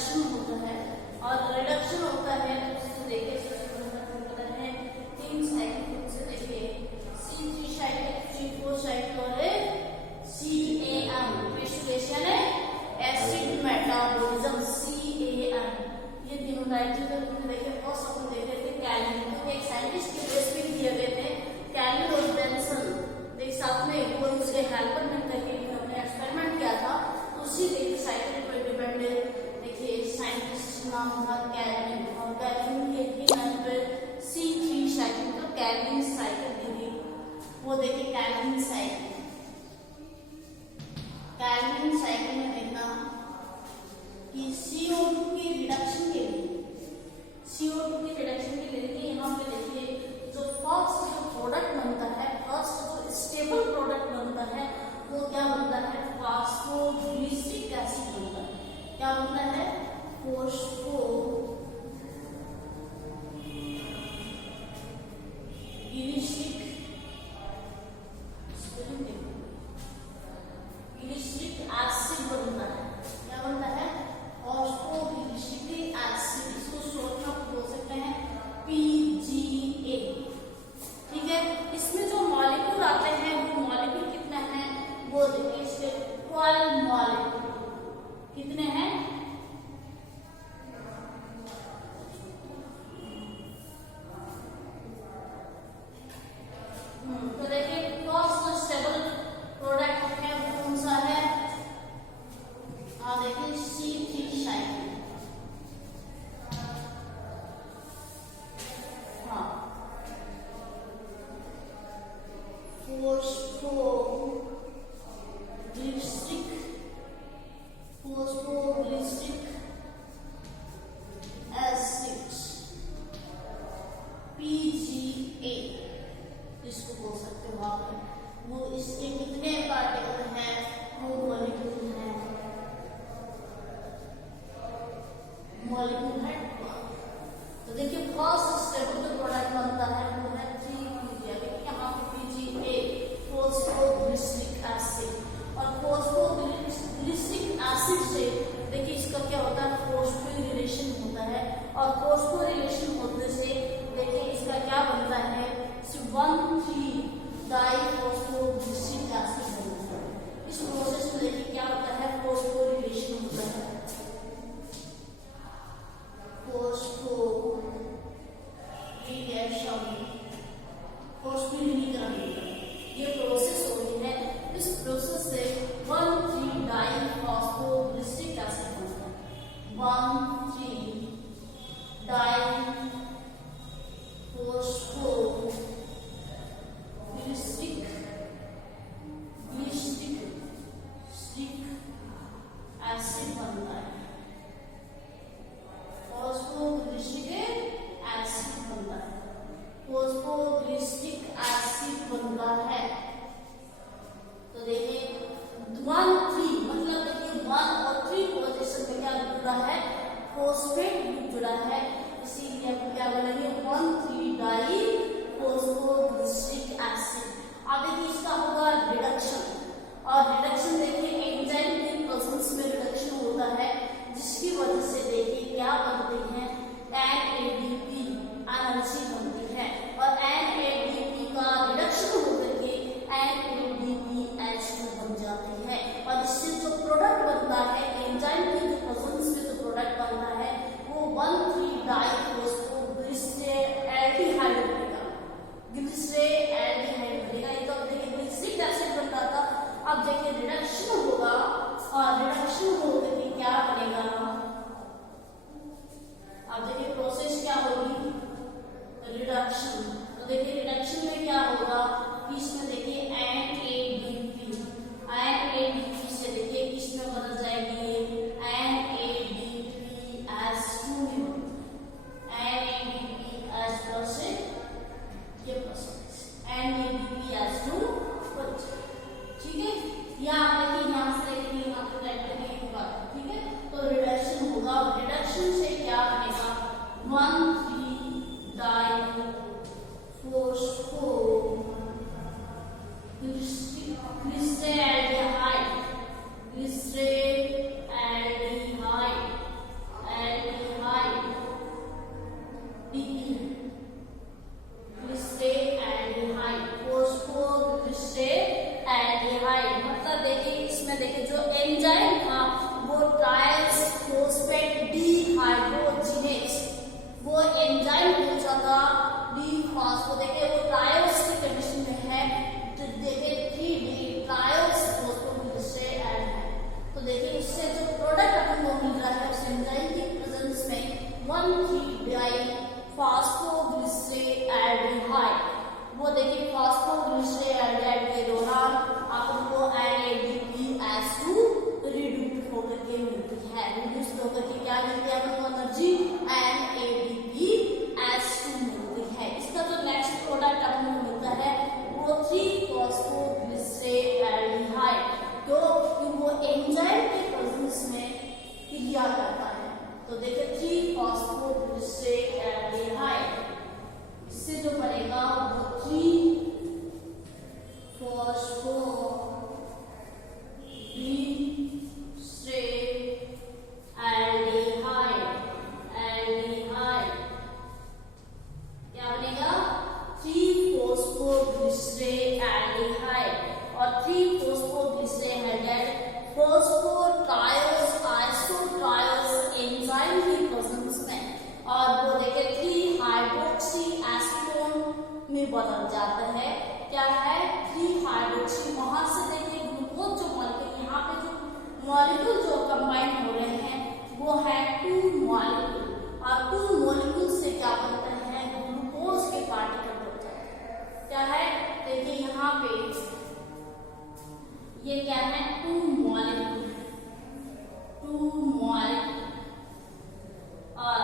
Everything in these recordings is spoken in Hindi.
रिडक्शन होता है, और रिडक्शन होता है तो देखिए है 3 साइकिल से देखिए C3 साइकिल, C4 साइकिल और CAM क्रिस्टलेशन है एसिड मेटाबॉलिज्म CAM, ये तीनों नाइट्रोजन देखिए फर्स्ट अपन देख रहे थे कैल्विन, तो एक साइंटिस्ट के बेस पे दिए गए थे कैल्विन और बेंसन, देख साथ में वो उसके हेल्पर मिल करके हमने एक्सपेरिमेंट किया था, तो उसी देखिए साइकिल पर डिपेंड देखिए साइंटिस्ट नाम था कैल्विन, और कैल्विन के नाम पर C3 साइकिल तो कैल्विन साइकिल दी, वो देखिए कैल्विन साइकिल। कैल्विन साइकिल में देखना कि CO2 के रिडक्शन के लिए, CO2 के रिडक्शन के लिए देखिए यहाँ पे देखिए जो फर्स्ट जो प्रोडक्ट बनता है, फर्स्ट जो स्टेबल प्रोडक्ट बनता है वो क्या बनता है, फॉस्फोग्लिसरिक एसिड बनता है। क्या बनता है, फॉस्फोग्लिसरिक एसिड बनता है। क्या बनता है, फॉस्फोग्लिसरिक एसिड, इसको शॉर्ट में बोल सकते हैं PGA। ठीक है, इसमें जो मॉलिक्यूल आते हैं वो मॉलिक्यूल कितने हैं, वो देखिए इसके 12 मॉलिक्यूल कितने हैं, तो देखिए फर्स्ट स्टेबल प्रोडक्ट है वो कौन सा है, देखिए C3 cycle. Phosphoglyceric acid PGA जिसको बोल सकते हो आप, वो इसके कितने पार्टिकल हैं, वो मॉलिक्यूल है, मॉलिक्यूल है। तो देखिए फर्स्ट स्टेबल जो प्रोडक्ट बनता है वो है 3PGA, देखिए यहाँ पे PGA फॉस्फोग्लिसरिक एसिड, और फॉस्फोग्लिसरिक एसिड से देखिए इसका क्या होता है, फॉस्फोरिलेशन होता है, और फॉस्फोरिलेशन होने से देखिए इसका क्या बनता है, 1,3 डाइफॉस्फोग्लिसरिक एसिड बनता है। इस प्रोसेस में देखिए क्या होता है, फॉस्फोरिलेशन होता है, फॉस्फोरिलीकरण, ये प्रोसेस होती है। इस प्रोसेस से 1,3 डाइफॉस्फोग्लिसरिक एसिड बनता है, 1,3 डाइफॉस्फोग्लिसरिक एसिड बनता है, फॉस्फोग्लिसरिक एसिड बनता है, फॉस्फोग्लिसरिक एसिड बनता है। तो देखिए 1,3 मतलब देखिए 1 और 3 पोजीशन में क्या जुड़ा है, फॉस्फेट ग्रुप जुड़ा है, इसीलिए आप क्या बनेंगे 1,3 डाइफॉस्फोग्लिसरिक एसिड। अब देखिए इसका होगा रिडक्शन, और रिडक्शन देखिए एंजाइम के प्रोसेस में रिडक्शन होता है, जिसकी वजह से देखिए क्या बनते हैं, NADP एनर्जी बनती है, और NADP का रिडक्शन होकर के NADPH2 बन जाती है, और इससे जो प्रोडक्ट बनता है एंजाइम के जो प्रोसेस में जो प्रोडक्ट बनता है वो 1,3 डाइफॉस्फोग्लिसरेल्डिहाइड बनेगा, ग्लिसरेल्डिहाइड बनेगा। ये तो अब देखिए ग्लिसरिक एसिड बनता था, अब देखिए रिडक्शन होगा, और रिडक्शन होकर के क्या बनेगा, दिया करता है। तो देखिए 3-फॉस्फोग्लिसरेल्डिहाइड, इससे जो बनेगा वो 3-फॉस्फोग्लिसरेल्डिहाइड, एल्डिहाइड क्या बनेगा 3-फॉस्फोग्लिसरेल्डिहाइड। और 3-फॉस्फोग्लिसरेल्डिहाइड फॉस्फोट्रायोस आइसोट्रायोस एंजाइम की प्रेजेंस में, और वो देखिए 3-हाइड्रोक्सी एसीटोन में बदल जाता है। क्या है 3-हाइड्रोक्सी, वहां से देखिए ग्लूकोज जो मॉलिक्यूल, यहाँ पे जो मॉलिक्यूल जो कंबाइन हो रहे हैं वो है 2 मॉलिक्यूल, और 2 मॉलिक्यूल से क्या बनता है ग्लूकोज के पार्टिकल बनते हैं। क्या है देखिए यहाँ पे ये क्या है 2 मॉलिक्यूल, और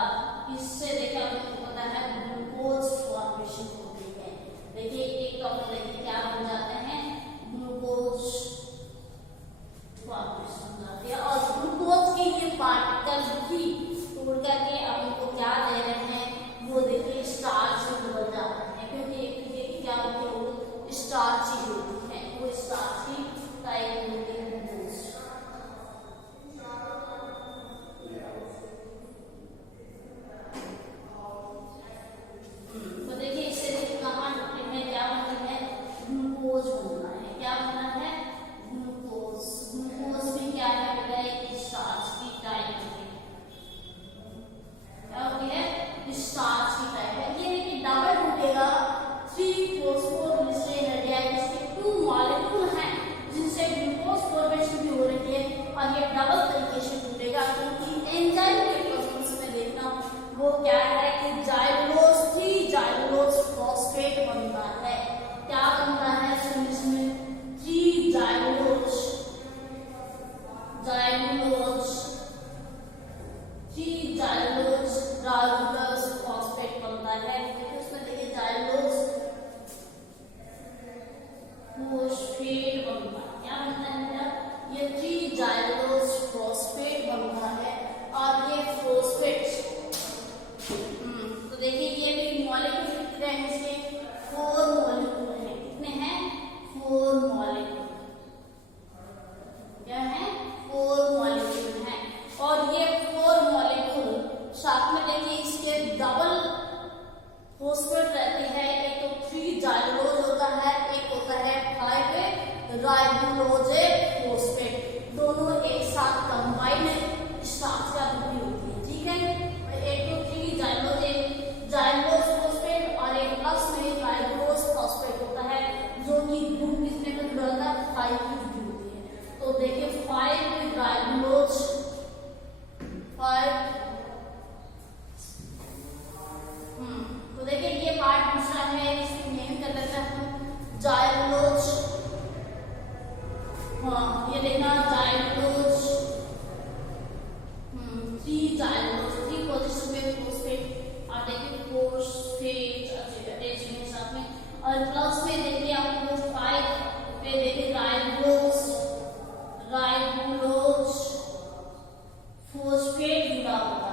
इससे देखिए आपको पता है ग्लूकोज फॉर्मेशन होती है। देखिए एक तो अपन देखिए क्या बन जाते हैं ग्लूकोज फॉर्मेशन हो जाती है, और ग्लूकोज के ये पार्टिकल भी तोड़ करके अपन को क्या दे रहे हैं वो देखिए स्टार्च में बदल जाते हैं, क्योंकि एक क्या होती है वो स्टार्च ही होती है, वो स्टार्च ही टाइप होती है ग्लूकोज। तो देखिए इससे देखिए कहाँ में क्या बनना है ग्लूकोज बनना है। क्या बनना है ग्लूकोज। ग्लूकोज में क्या है बेटा एक स्टार्च की टाइप है, क्या होती है स्टार्च की टाइप है। ये देखिए डबल टूटेगा 3-फॉस्फोग्लिसरेल्डिहाइड, इसके 2 मॉलिक्यूल हैं जिनसे ग्लूकोज फॉर्मेशन भी हो रही है, और ये डबल तरीके से टूटेगा क्योंकि एंजाइम के प्रोसेस में देखना वो क्या है कि जाइलोज 3-जाइलोज फॉस्फेट बनता है। क्या बनता है इसमें 3-जाइलोज फॉस्फेट बनता है। देखिए उसमें देखिए जाइलोज फॉस्फेट बनता है। क्या बनता है ये 3-जाइलोज फॉस्फेट बनता है, और ये फॉस्फेट तो देखिए ये भी मॉलिक्यूल कितने हैं इसके 4 मॉलिक्यूल हैं। कितने हैं 4 मॉलिक्यूल। क्या है 4 मॉलिक्यूल हैं, और ये 4 मॉलिक्यूल साथ में देखिए इसके डबल फॉस्फेट रहते हैं। एक तो 3-जाइलोज होता है, एक होता है 5-राइबोलोजेट फॉस्फेट, दोनों एक साथ कंबाइन स्टार्च का बनी होती है। ठीक है, एक तो 3-जाइलोज फॉस्फेट और एक प्लस में राइबोलोज फॉस्फेट होता है, जो कि ग्रुप किसमें का जुड़ा होता है 5 की जुड़ी होती है। तो देखिए 5-राइबोलोज 5 तो देखिए ये पार्ट दूसरा है, इसमें नेम कर लेते हैं जाइलोज। हाँ ये देखना जाइलोज 3-जाइलोज 3 पोजीशन में फॉस्फेट, और देखिए फॉस्फेट अटैचमेंट साथ में, और प्लस में देखिए आपको 5 पे देखिए राइबोलोज फॉस्फेट जुड़ा हुआ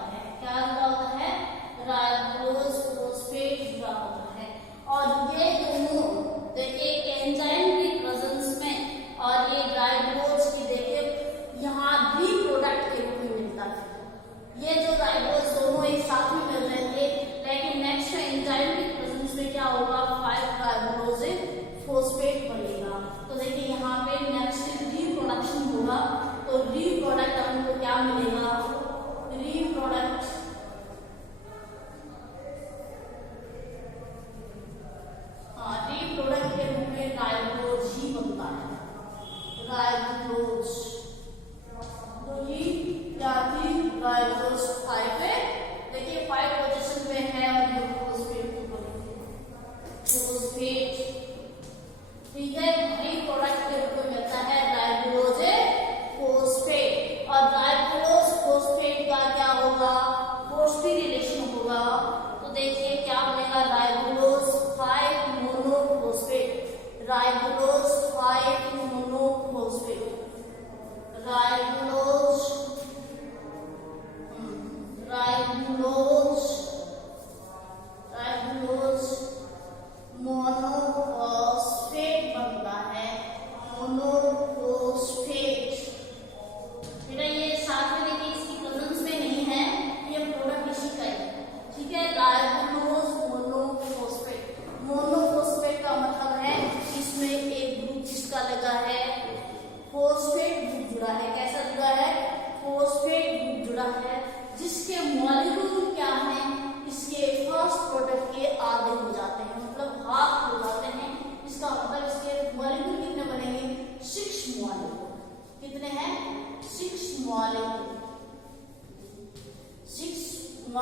तो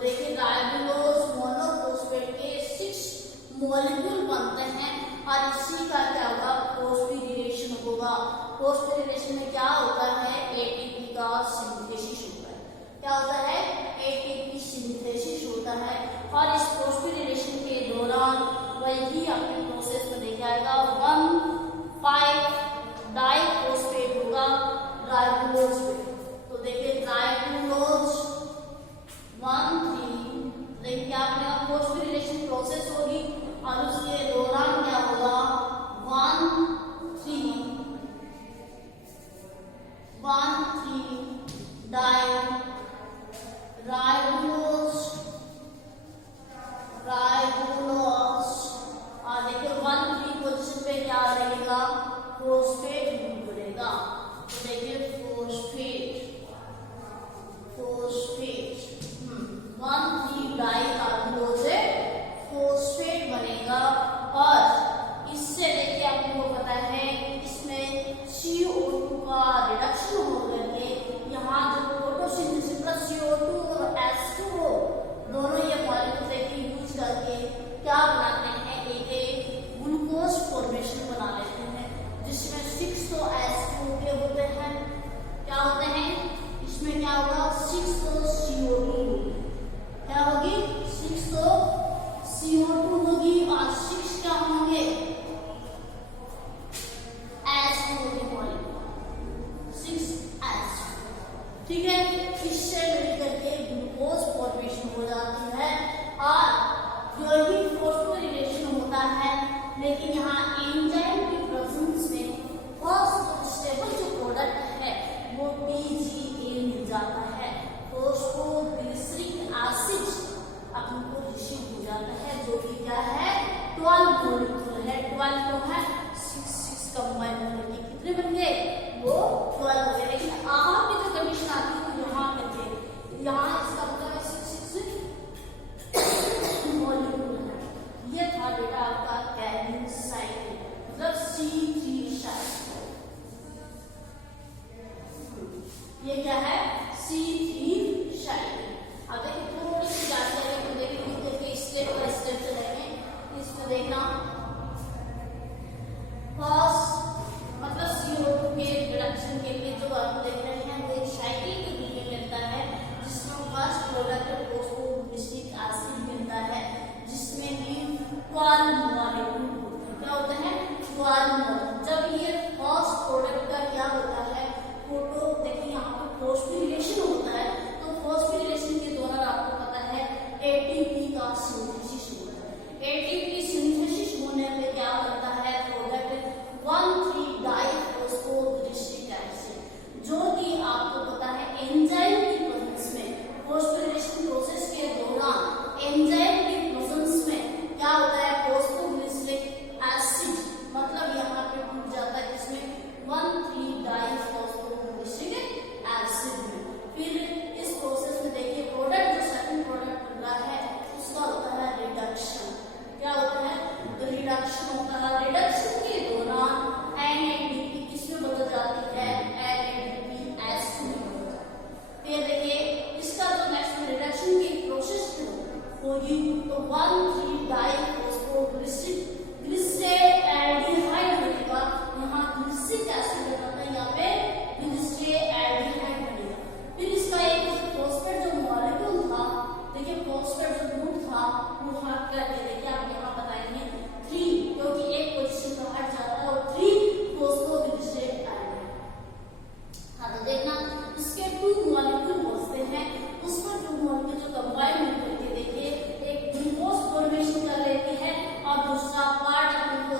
देखिए राइबोलोज मोनोफॉस्फेट के 6 मॉलिक्यूल बनते हैं और इसी का क्या होगा फॉस्फोरिलेशन होगा। फॉस्फोरिलेशन में क्या होता है एटीपी का सिंथेसिस होता है। क्या होता है एटीपी सिंथेसिस होता है और इस फॉस्फोरिलेशन के दौरान वही अपनी प्रोसेस में देखा जाएगा 1,5-डाइफॉस्फेट होगा राइबोलोज में। तो देखिए राइबोलोज 1,3 लेकिन क्या अपने फॉस्फोरिलेशन प्रोसेस होगी और उसके दौरान क्या होगा 1,3-डाई राइबोलोज और देखिए 1,3 पोजीशन पे क्या रहेगा फॉस्फेट ग्रुप बनेगा। तो देखिए फॉस्फेट 1,3-डाई राइबोलोज से फॉस्फेट बनेगा और इससे देखिए आपको पता है इसमें CO2 का रिडक्शन हो करके यहाँ जो फोटोसिंथेसिस प्लस CO2 और H2O दोनों ये मॉलिक्यूल देखिए यूज करके क्या बनाते हैं एक ग्लूकोज फॉर्मेशन बना लेते हैं जिसमें 6 H2O के होते हैं। क्या होते हैं इसमें क्या होगा 6 CO2 क्या होगी 6 CO2 होगी और 6 क्या होंगे H2O के मॉलिक्यूल 6H। ठीक है इससे मिलकर के ग्लूकोज फॉर्मेशन हो जाती है और यही फॉस्फोरिलेशन होता है। लेकिन यहाँ एंजाइम की प्रेजेंस में फर्स्ट स्टेबल जो प्रोडक्ट है वो PGA मिल जाता है फॉस्फोग्लिसरिक एसिड अपन को रिसीव हो जाता है जो कि क्या है 12 मॉलिक्यूल है 12 को है 6 कंबाइन करके कितने बन गए वो 12 हो गए। लेकिन आहार की जो कंडीशन आती है तो यहाँ करके यहाँ इसका मतलब है 6 मॉलिक्यूल है। ये था बेटा आपका कैरिंग साइकिल मतलब C3 साइकिल। ये क्या है C3 साइकिल। अब देखिए थोड़ी सी जानकारी को देखिए स्टेप बाय स्टेप चलेंगे इसमें देखना। फर्स्ट मतलब CO2 के रिडक्शन के लिए जो आप देख रहे हैं वो एक साइकिल के रूप में मिलता है जिसमें फर्स्ट प्रोडक्ट फॉस्फोग्लिसरिक एसिड मिलता है जिसमें कि 12 मॉलिक्यूल क्या होते हैं 12। जब ये फर्स्ट प्रोडक्ट का क्या होता है फोटो देखिए यहाँ पे फॉस्फोरिलेशन होता है तो फॉस्फोरिलेशन के दौरान आपको पता है एटीपी का सिंथेसिस होता है। एटीपी सिंथेसिस होने पे क्या बनता है प्रोडक्ट 1,3-डाइफॉस्फोग्लिसरिक एसिड जो कि आपको पता है एंजाइम की प्रेजेंस में फॉस्फोरिलेशन प्रोसेस के दौरान एंजाइम की प्रेजेंस में क्या होता है फॉस्फोग्लिसरिक एसिड मतलब यहाँ पे टूट जाता है इसमें 1,3-डाइफॉस्फोग्लिसरिक एसिड में। फिर इस प्रोसेस में देखिए प्रोडक्ट जो सेकंड प्रोडक्ट बन रहा है उसका होता है रिडक्शन। क्या होता है रिडक्शन होता है। रिडक्शन के दौरान NADP किसमें बदल जाती है NADP H2 में बदल जाती है। फिर देखिए इसका जो नेक्स्ट रिडक्शन की प्रोसेस होगी तो 1,3-डाइफॉस्फोग्लिसरिक ग्लिसरेल्डिहाइड बनेगा। यहाँ ग्लिसरिक एसिड बनाता है यहाँ पे ग्लिसरेल्डिहाइड बनेगा। फिर इसका एक फॉस्फेट जो मॉलिक्यूल था देखिए फॉस्फेट जो ग्रुप था वो हट करके देखिए आप यहाँ बताएंगे 3 क्योंकि एक पोजीशन तो हट जाता है और 3 फॉस्फोग्लिसरेल्डिहाइड। हाँ तो देखना इसके 2 मॉलिक्यूल बचते हैं उसमें 2 मॉलिक्यूल जो कंबाइन करके देखिए एक ग्लूकोज फॉर्मेशन कर लेती है और दूसरा पार्ट अपन को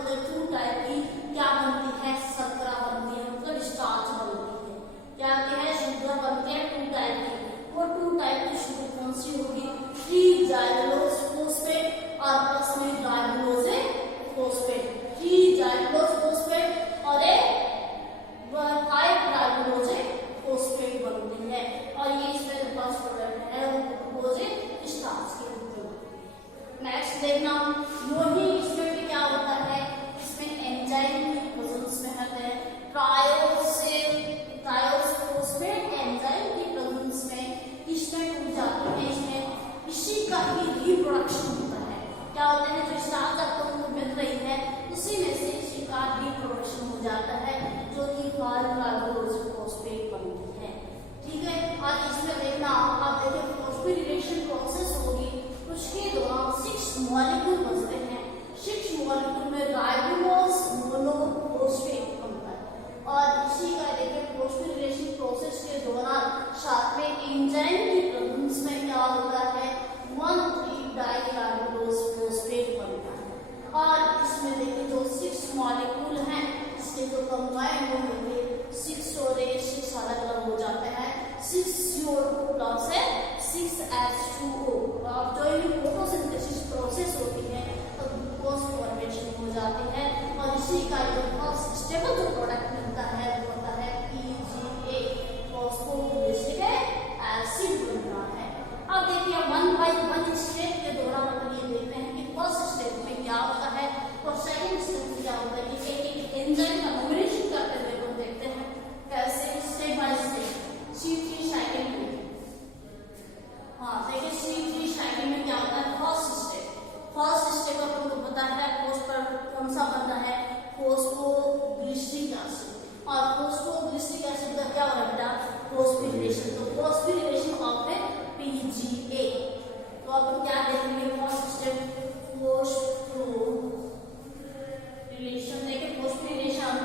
H2O। और जो ये फोटोसिंथेसिस प्रोसेस होती है तो ग्लूकोज फॉर्मेशन हो जाती है और इसी का जो फर्स्ट स्टेबल जो प्रोडक्ट मिलता है वो होता है PGA, फॉस्फोग्लिसरिक एसिड बन रहा है। अब देखिए 1 बाय 1 स्टेप के दौरान अपन ये देखते हैं कि फर्स्ट स्टेप में क्या होता है और सेकंड स्टेप में क्या होता है कि एक एंजाइम का नॉमिनेशन करते हुए हम देखते हैं कैसे step by step. C3 cycle में देखिए C3 साइकिल में क्या होता है फर्स्ट स्टेप अपन को पता है कौन सा बनता है फॉस्फोग्लिसरिक एसिड और फॉस्फोग्लिसरिक एसिड का क्या हो रहा है फॉस्फोरिलेशन। तो फॉस्फोरिलेशन ऑफ द PGA। तो अपन क्या देखेंगे फर्स्ट स्टेप फॉस्फोरिलेशन। देखिए फॉस्फोरिलेशन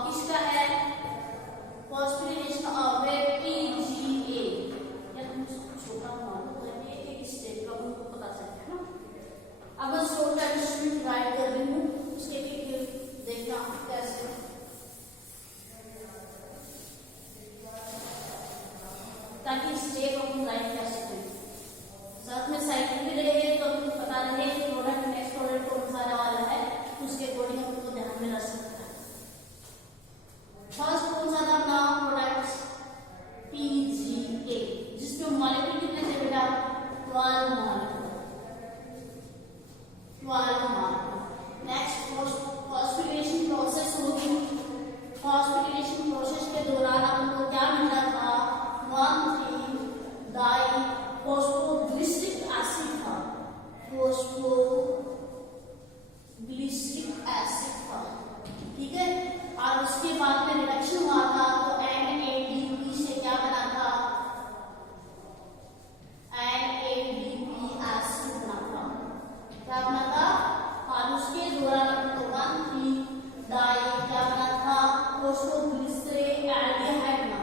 किसका है फॉस्फोरिलेशन ऑफ PGA। छोटा मालूम है एक स्टेप का आपको पता चलता है ना। अब मैं शॉर्ट टाइम राइट कर रही हूँ उसके फिर देखना कैसे ताकि स्टेप अपन राइट कर सकें। साथ में साइकिल भी रहे तो आपको पता रहे कि प्रोडक्ट नेक्स्ट प्रोडक्ट कौन सा वाला है उसके अकॉर्डिंग आपको ध्यान में रख सकता है। फर्स्ट कौन सा था नाम प्रोडक्ट PGA जिसमें मॉलिक्यूल कितने थे बेटा 12 मॉलिक्यूल। नेक्स्ट फॉस्फोरिलेशन प्रोसेस होगी। फॉस्फोरिलेशन प्रोसेस के दौरान आपको क्या मिला था 1,3 डाई फॉस्फोग्लिसरिक एसिड था ठीक है। और उसके बाद में रिडक्शन हुआ था तो NADP से क्या बना था NADP एसिड बना था। क्या बना था और उसके दौरान तो 1,3 डाई क्या बना था फॉस्फोग्लिसरेट एल्डिहाइड बना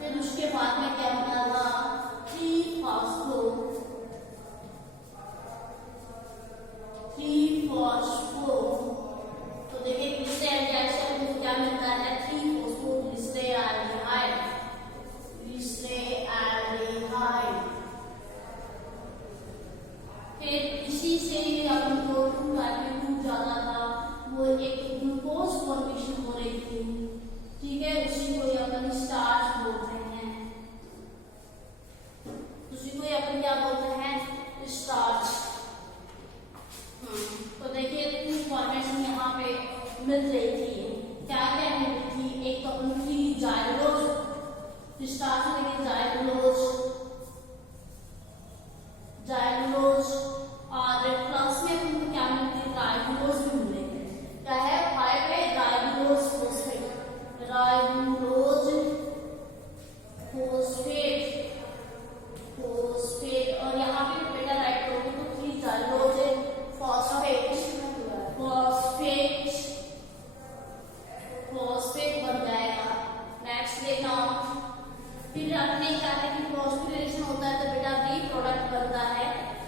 फिर उसके बाद में क्या बना था 3-फॉस्फो। तो देखिए ग्लिसरॉल रिएक्शन में क्या मिलता है 3-फॉस्फोग्लिसरॉल फिर इसी से अपन को टूट जाता था वो एक ग्लूकोज फॉर्मेशन हो रही थी। ठीक है उसी को अपन स्टार्च बोलते हैं। उसी को अपन क्या बोलते हैं स्टार्च। तो देखिए टू फॉर्मेशन यहाँ पे मिल रही थी। क्या क्या मिल रही थी एक तो अपन थी जाइलोज स्टार्च में देखिए जाइलोज और प्लस में अपन क्या मिलती है राइबोलोज भी मिलेंगे। क्या है 5 है राइबोलोज फोस्फेट और यहाँ पे बेटा राइट करोगे तो 3 जाइलोज फॉस्फेट बन जाएगा। नेक्स्ट देखना फिर अपने क्या है कि फॉस्फोरिलेशन होता है तो बेटा रीप्रोडक्ट बनता है।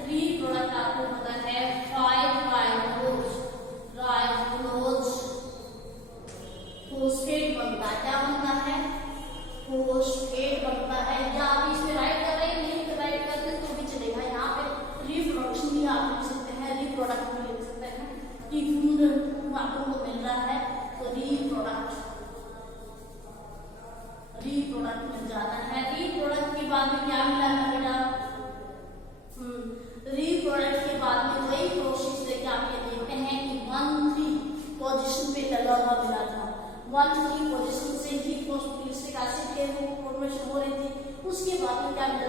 रीप्रोडक्ट आपको पता है 5 राइबोलोज फॉस्फेट बनता है। क्या बनता है फॉस्फेट बनता है। या आप इसमें राइट कर रहे हैं नहीं राइट करते तो भी चलेगा। यहाँ पे रीप्रोडक्शन भी आप लिख सकते हैं रीप्रोडक्ट भी लिख सकते हैं कि फूड आपको मिल रहा है तो रीप्रोडक्ट मिल जाता है। रीप्रोडक्ट के बाद में क्या मिला था बेटा रीप्रोडक्ट के बाद में वही प्रोसेस देखिए आप ये देखते हैं कि 1,3 पोजीशन पे लगा हुआ मिला था। 1,3 पोजीशन से ही फॉस्फोग्लिसरिक एसिड के फॉर्मेशन हो रही थी। उसके बाद में क्या मिला